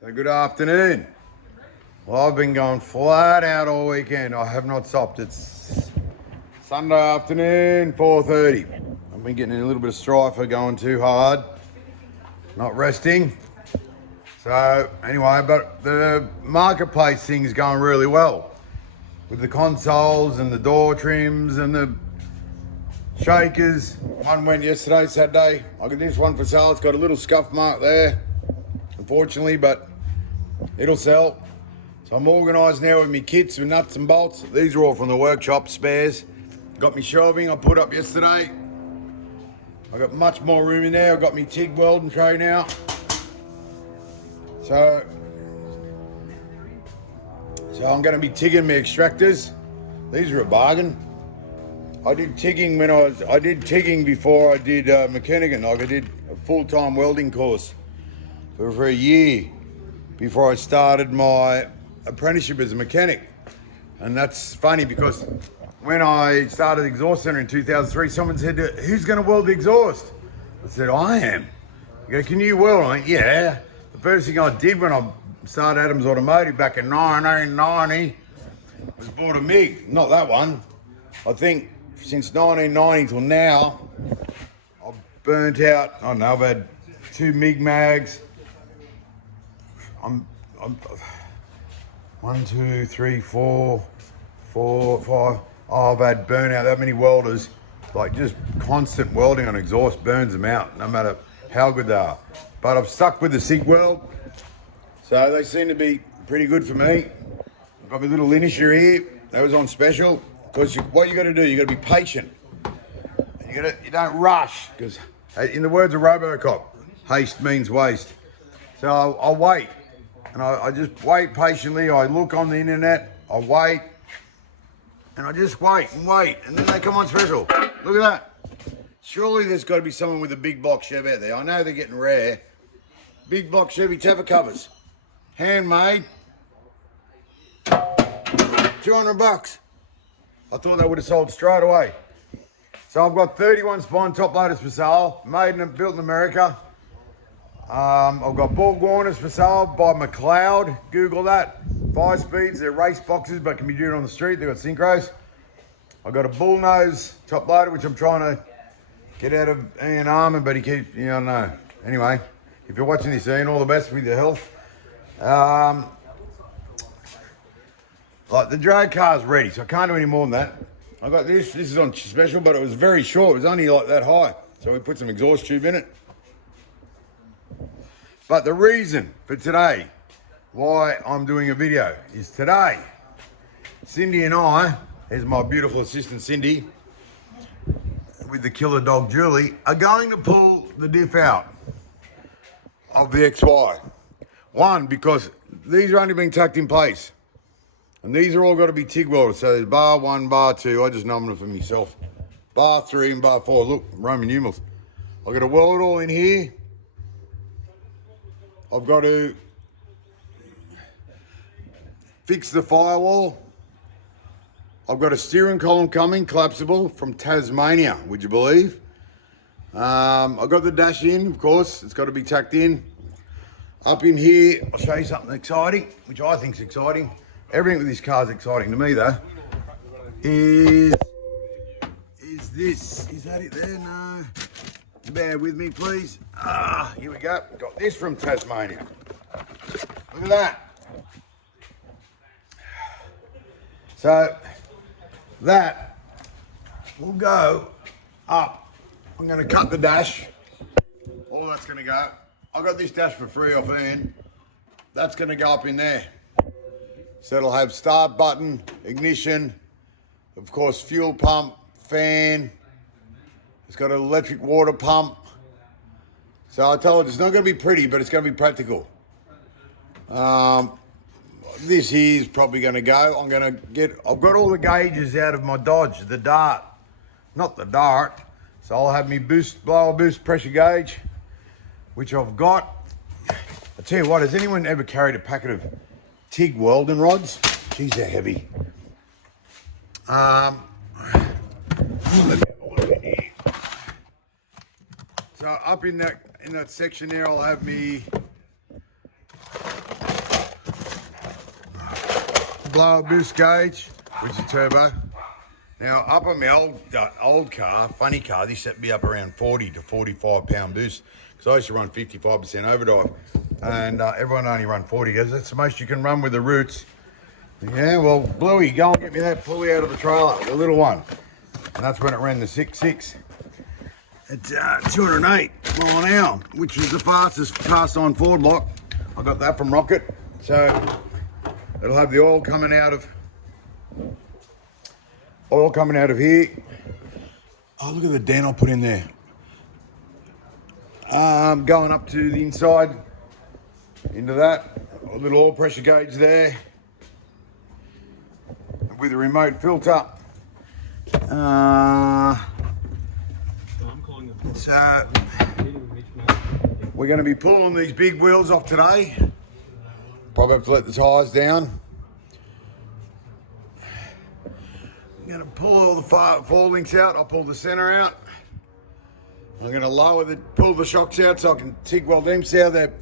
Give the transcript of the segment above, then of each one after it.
So good afternoon. Well, I've been going flat out all weekend. I have not stopped. It's Sunday afternoon, 4:30. I've been getting in a little bit of strife for going too hard, not resting. So anyway, but the marketplace thing's going really well with the consoles and the door trims and the shakers. One went yesterday, Saturday. I got this one for sale. It's got a little scuff mark there, unfortunately, but it'll sell. So I'm organised now with my kits with nuts and bolts. These are all from the workshop, spares. Got me shelving I put up yesterday. I've got much more room in there. I've got me TIG welding tray now. So I'm going to be tigging my extractors. These are a bargain. I did tigging before I did mechanical. Like I did a full-time welding course for a year before I started my apprenticeship as a mechanic. And that's funny because when I started the exhaust center in 2003, someone said, "Who's going to weld the exhaust?" I said, "I am." They go, "Can you weld?" I'm like, "Yeah." The first thing I did when I started Adams Automotive back in 1990 was bought a MIG. Not that one. I think since 1990 till now, I've burnt out, I don't know, I've had 2 MIG mags. I'm 1, 2, 3, 4, 5. Oh, I've had burn out that many welders. Like just constant welding on exhaust burns them out, no matter how good they are. But I've stuck with the SIG weld, so they seem to be pretty good for me. I've got my little linisher here. That was on special. Because what you got to do, you got to be patient. You don't rush, because in the words of RoboCop, haste means waste. So I'll wait, and I just wait patiently. I look on the internet, I wait, and I just wait, and then they come on special. Look at that. Surely there's got to be someone with a big block Chevy out there. I know they're getting rare. Big block Chevy Tapper covers, handmade, $200. I thought they would have sold straight away. So I've got 31 spine top loaders for sale, made and built in America. I've got ball Warners for sale by McLeod. Google that. 5 speeds, they're race boxes, but can be doing on the street. They've got synchros. I've got a bullnose top loader, which I'm trying to get out of Ian Armour, but he keeps, I don't know. Anyway, if you're watching this, Ian, all the best with your health. Like the drag car's ready, so I can't do any more than that. I got this is on special, but it was very short. It was only like that high. So we put some exhaust tube in it. But the reason for today, why I'm doing a video, is today, Cindy and I, here's my beautiful assistant Cindy, with the killer dog Julie, are going to pull the diff out of the XY. One, because these are only being tucked in place. And these are all got to be TIG welded. So there's bar 1, bar 2. I just numb them for myself. Bar 3 and bar 4. Look, Roman numerals. I've got to weld it all in here. I've got to fix the firewall. I've got a steering column coming, collapsible, from Tasmania, would you believe? I've got the dash in, of course. It's got to be tacked in. Up in here, I'll show you something exciting, which I think is exciting. Everything with this car is exciting to me, though. Is this? Is that it there? No. Bear with me, please. Here we go. Got this from Tasmania. Look at that. So that will go up. I'm going to cut the dash. All that's going to go. I got this dash for free off Ian. That's going to go up in there. So it'll have start button, ignition, of course fuel pump, fan. It's got an electric water pump. So I told it it's not going to be pretty, but it's going to be practical. This here is probably going to go. I've got all the gauges out of my Dodge, the Dart, not the Dart. So I'll have me blower boost pressure gauge, which I've got. I tell you what, has anyone ever carried a packet of TIG welding rods? Geez, they're heavy. So up in that section there, I'll have me blower boost gauge, which is turbo. Now, up on my old car, funny car, this set me up around 40 to 45 pound boost, because I used to run 55% overdrive, and everyone only run 40, because that's the most you can run with the roots. Yeah, well, Bluey, go and get me that pulley out of the trailer, the little one. And that's when it ran the 6.6. It's 208 mile an hour, which is the fastest cast on forward block. I got that from Rocket. So it'll have the oil coming out of here. Oh, look at the dent I put in there. Going up to the inside into that. A little oil pressure gauge there with a remote filter. So we're going to be pulling these big wheels off today. Probably have to let the tyres down. I'm going to pull all the four links out. I'll pull the centre out. I'm going to pull the shocks out so I can TIG weld them. See how they're.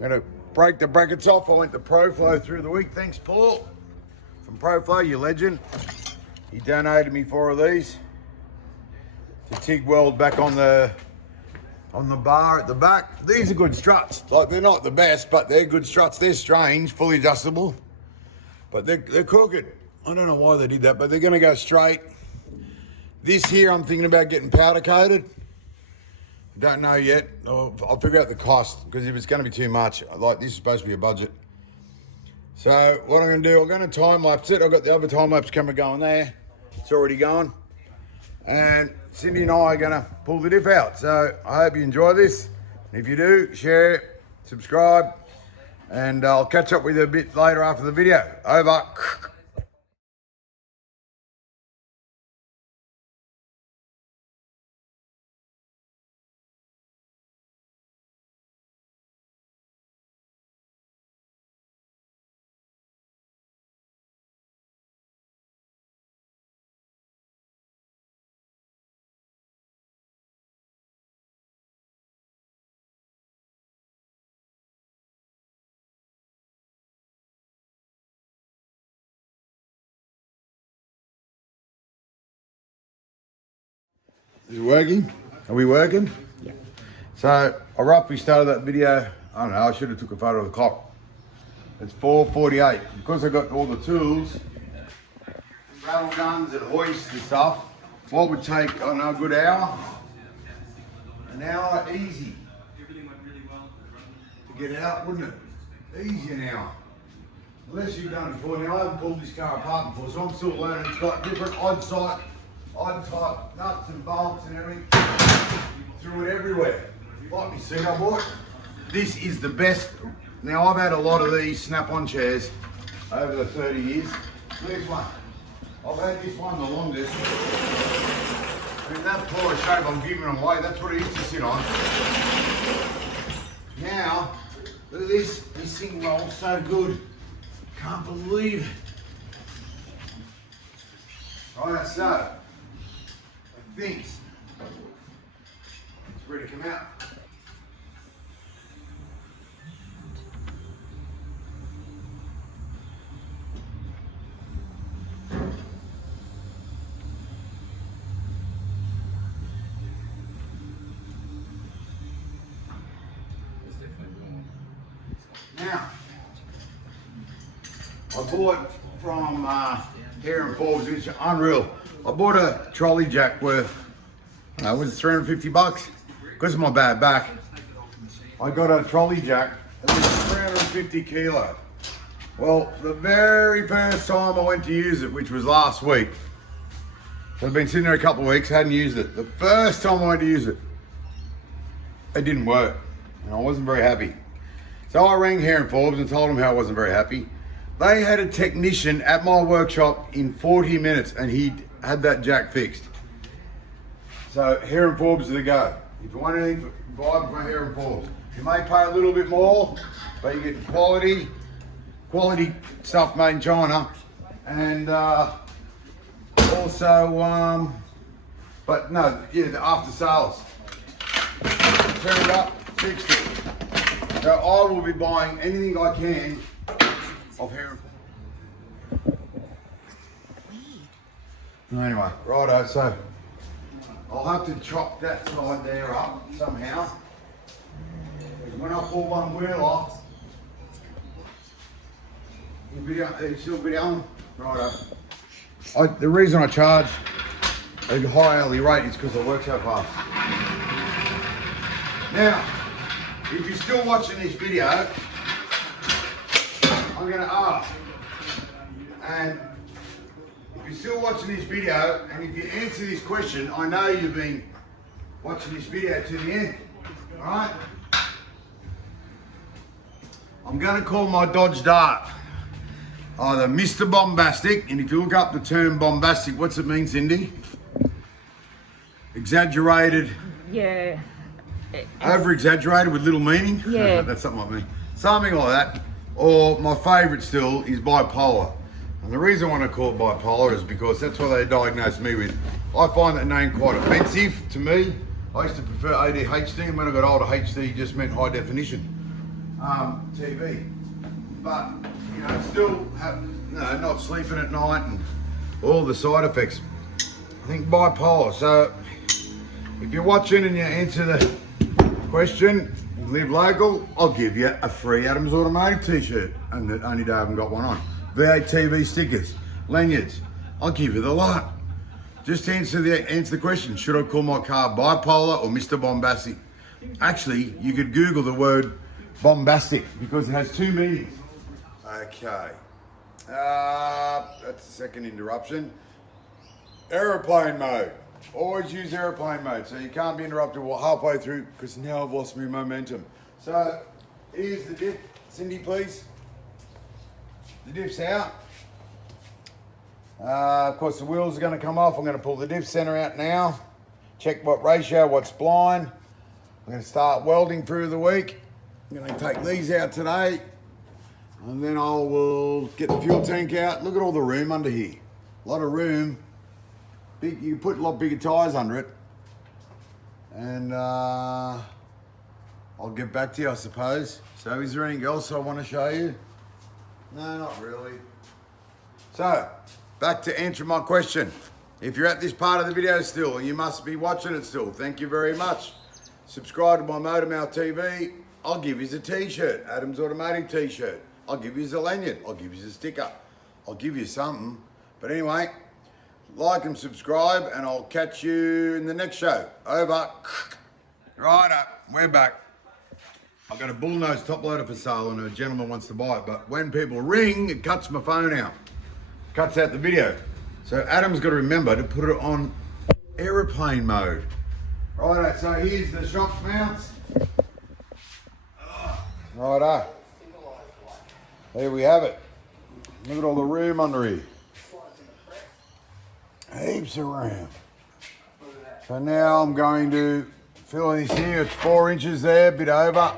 I'm going to break the brackets off. I went to ProFlow through the week. Thanks, Paul, from ProFlow, you legend. He donated me 4 of these to TIG weld back on the bar at the back. These are good struts. Like, they're not the best, but they're good struts. They're strange, fully adjustable, but they're crooked. I don't know why they did that, but they're going to go straight. This here, I'm thinking about getting powder coated. Don't know yet. I'll figure out the cost, because if it's going to be too much, like, this is supposed to be a budget. So what I'm going to do, I'm going to time lapse it. I've got the other time lapse camera going there. It's already going. And Cindy and I are going to pull the diff out. So I hope you enjoy this. If you do, share, subscribe, and I'll catch up with you a bit later after the video. Over. Is it working? Are we working? Yeah. So I roughly started that video. I don't know, I should have took a photo of the clock. It's 4:48. Because I got all the tools, rattle guns and hoists and stuff, what would take, I don't know, a good hour? An hour easy to get out, wouldn't it? Easy an hour. Unless you've done it before. Now I haven't pulled this car apart before, so I'm still learning. It's got different odd type nuts and bolts and everything. Threw it everywhere. Like me seat I bought. This is the best. Now I've had a lot of these snap-on chairs over the 30 years. This one. I've had this one the longest. And that poor shape I'm giving them away, that's what it used to sit on. Now, look at this. This thing rolls so good. Can't believe it. Right, so I think it's ready to come out. Now, I bought from here in Forbes, which is unreal. I bought a trolley jack worth, it was 350 bucks. Because of my bad back, I got a trolley jack that was 350 kilo. Well, the very first time I went to use it, which was last week, so I've been sitting there a couple of weeks, hadn't used it. The first time I went to use it, it didn't work, and I wasn't very happy. So I rang here in Forbes and told them how I wasn't very happy. They had a technician at my workshop in 40 minutes, and he had that jack fixed. So here in Forbes is the go. If you want anything, buy them from here in Forbes. You may pay a little bit more, but you get quality stuff made in China, and also, but no, yeah, the after sales. Turn it up, fixed it. So I will be buying anything I can of here. Anyway, righto, so I'll have to chop that side there up somehow. Because when I pull one wheel off, it's still videoing. Righto. The reason I charge a high hourly rate is because I work so fast. Now, if you're still watching this video, I'm going to ask, and if you're still watching this video, and if you answer this question, I know you've been watching this video to the end, all right? I'm going to call my Dodge Dart either Mr. Bombastic, and if you look up the term bombastic, what's it mean, Cindy? Exaggerated. Yeah. Over-exaggerated with little meaning? Yeah. That's something like me. Something like that. Or my favourite still is bipolar. And the reason I want to call it bipolar is because that's what they diagnosed me with. I find that name quite offensive to me. I used to prefer ADHD, and when I got older, HD just meant high definition TV. But, you know, still have, you know, not sleeping at night and all the side effects. I think bipolar. So, if you're watching and you answer the question, live local, I'll give you a free Adams Automotive t-shirt. And the only day I haven't got one on. V8 TV stickers, lanyards, I'll give you the lot. Just answer the question, should I call my car bipolar or Mr. Bombastic? Actually, you could Google the word bombastic because it has two meanings. Okay, that's the second interruption. Aeroplane mode. Always use aeroplane mode, so you can't be interrupted halfway through because now I've lost my momentum. So, here's the diff. Cindy, please. The diff's out. Of course, the wheels are going to come off. I'm going to pull the diff center out now. Check what ratio, what spline. I'm going to start welding through the week. I'm going to take these out today. And then I will get the fuel tank out. Look at all the room under here. A lot of room. Big, you can put a lot bigger tyres under it. And I'll get back to you, I suppose. So is there anything else I want to show you? No, not really. So, back to answering my question. If you're at this part of the video still, you must be watching it still. Thank you very much. Subscribe to my Motormouth TV. I'll give you a t-shirt, Adams Automotive t-shirt. I'll give you a lanyard. I'll give you a sticker. I'll give you something. But anyway, like and subscribe, and I'll catch you in the next show. Over. Righto, we're back. I've got a bullnose top loader for sale and a gentleman wants to buy it, but when people ring, it cuts my phone out. Cuts out the video. So Adam's got to remember to put it on aeroplane mode. Righto, so here's the shock mounts. Righto. There we have it. Look at all the room under here. Heaps of room. So now I'm going to fill in this here. It's 4 inches there, a bit over.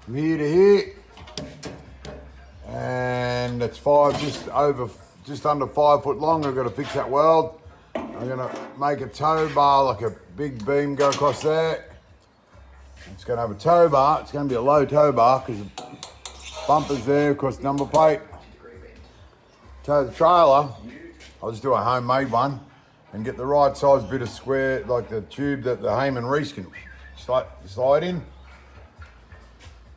From here to here. And it's just under 5 foot long. I've got to fix that weld. I'm going to make a tow bar, like a big beam go across there. It's going to have a tow bar. It's going to be a low tow bar because the bumper's there, of course, number plate. Tow the trailer. I'll just do a homemade one and get the right size bit of square, like the tube that the Heyman Reese can slide in.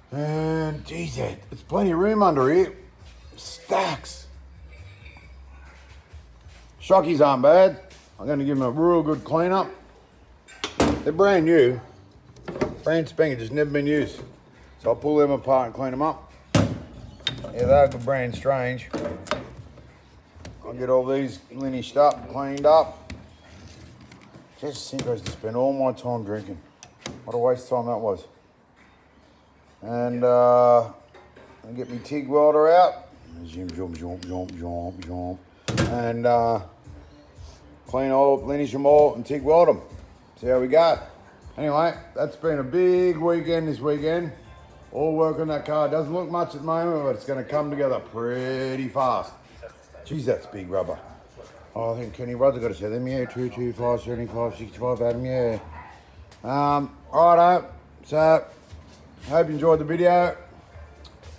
And geez, there's plenty of room under here. Stacks. Shockies aren't bad. I'm going to give them a real good clean up. They're brand new. Brand spanking, just never been used. So I'll pull them apart and clean them up. Yeah, they're good brand strange. I'll get all these linished up, cleaned up. Just think I used to spend all my time drinking. What a waste of time that was. And I'll get my TIG welder out. And clean all, linish them all and TIG weld them. See how we go. Anyway, that's been a big weekend this weekend. All work on that car. Doesn't look much at the moment, but it's going to come together pretty fast. Geez, that's big rubber. Oh, I think Kenny Rod's got to say them, yeah. 225, 75, 65, Adam, yeah. Righto. So, hope you enjoyed the video.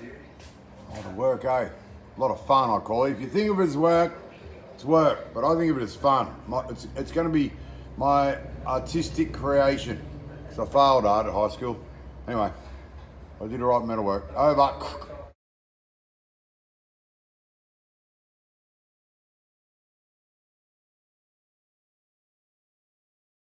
A lot of work, eh? A lot of fun, I call it. If you think of it as work, It's work, but I think of it as fun. It's going to be my artistic creation. So I failed art at high school. Anyway, I did all right metalwork. Over.